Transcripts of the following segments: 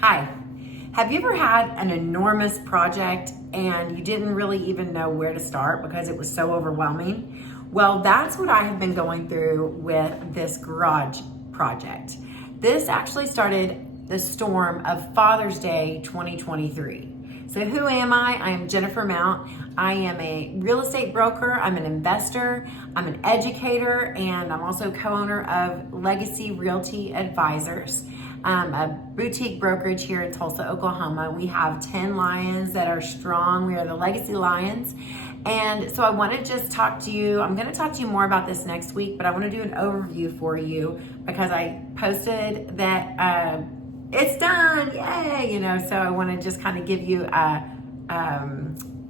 Hi, have you ever had an enormous project and you didn't really even know where to start because it was so overwhelming? Well, that's what I have been going through with this garage project. This actually started the storm of Father's Day 2023. So who am I? I am Jennifer Mount. I am a real estate broker. I'm an investor. I'm an educator, and I'm also co-owner of Legacy Realty Advisors, a boutique brokerage here in Tulsa, Oklahoma. We have 10 lions that are strong. We are the Legacy Lions. And so I want to just talk to you. I'm going to talk to you more about this next week, but I want to do an overview for you because I posted that it's done, yay, so I want to just kind of give you a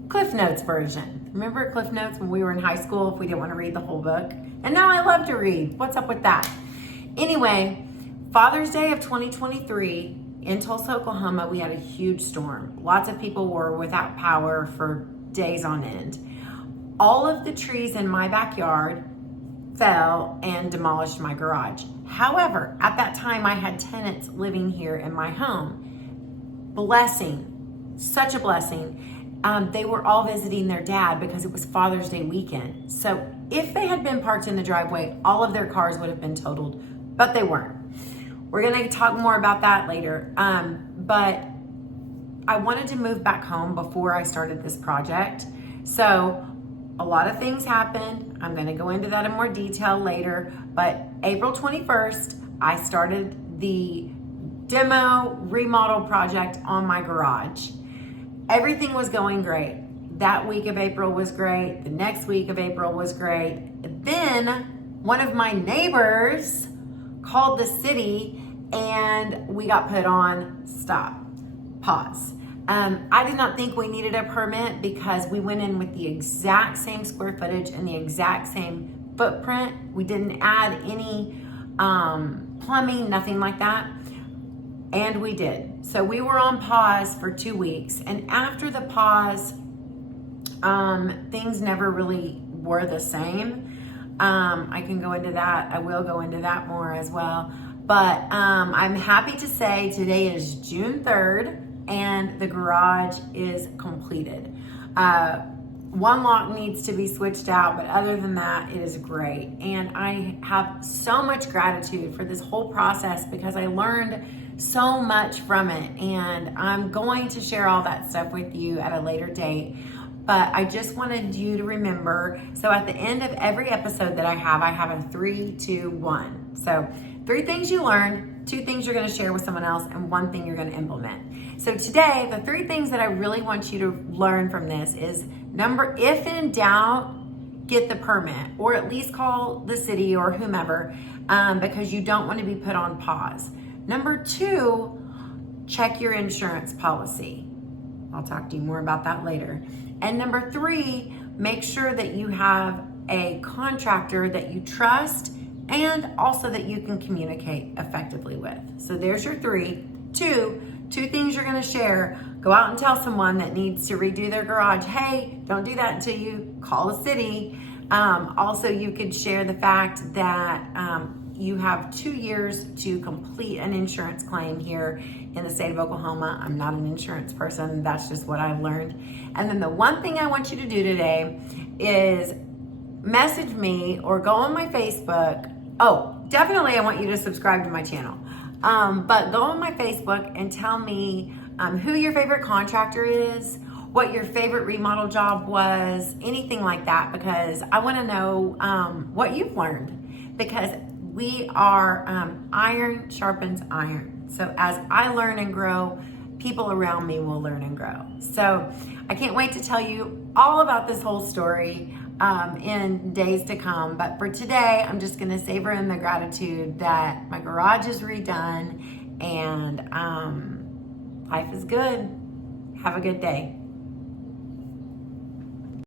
Cliff Notes version. Remember Cliff Notes when we were in high school if we didn't want to read the whole book? And now I love to read. What's up with that? Anyway, Father's Day of 2023 in Tulsa, Oklahoma, we had a huge storm. Lots of people were without power for days on end. All of the trees in my backyard fell and demolished my garage. However, at that time, I had tenants living here in my home. Blessing, such a blessing. They were all visiting their dad because it was Father's Day weekend. So if they had been parked in the driveway, all of their cars would have been totaled, but they weren't. We're gonna talk more about that later. But I wanted to move back home before I started this project. So a lot of things happened. I'm gonna go into that in more detail later, but April 21st, I started the demo remodel project on my garage. Everything was going great. That week of April was great. The next week of April was great. Then one of my neighbors called the city and we got put on pause. I did not think we needed a permit because we went in with the exact same square footage and the exact same footprint. We didn't add any plumbing, nothing like that. And we did. So we were on pause for 2 weeks. And after the pause, things never really were the same. I can go into that. I will go into that more as well. But I'm happy to say today is June 3rd and the garage is completed. One lock needs to be switched out, but other than that, it is great. And I have so much gratitude for this whole process because I learned so much from it. And I'm going to share all that stuff with you at a later date. But I just wanted you to remember, so at the end of every episode that I have a 3, 2, 1. So 3 things you learned, 2 things you're gonna share with someone else, and 1 thing you're gonna implement. So today, the 3 things that I really want you to learn from this is, if in doubt, get the permit, or at least call the city or whomever, because you don't wanna be put on pause. Number 2, check your insurance policy. I'll talk to you more about that later. And number 3, make sure that you have a contractor that you trust and also that you can communicate effectively with. So there's your 3. 2 things you're gonna share. Go out and tell someone that needs to redo their garage, hey, don't do that until you call the city. Also, you could share the fact that you have 2 years to complete an insurance claim here in the state of Oklahoma. I'm not an insurance person. That's just what I've learned. And then the one thing I want you to do today is message me or go on my Facebook. Oh, definitely I want you to subscribe to my channel. But go on my Facebook and tell me who your favorite contractor is, what your favorite remodel job was, anything like that, because I want to know what you've learned, because we are iron sharpens iron. So as I learn and grow, people around me will learn and grow. So I can't wait to tell you all about this whole story in days to come. But for today, I'm just gonna savor in the gratitude that my garage is redone and life is good. Have a good day.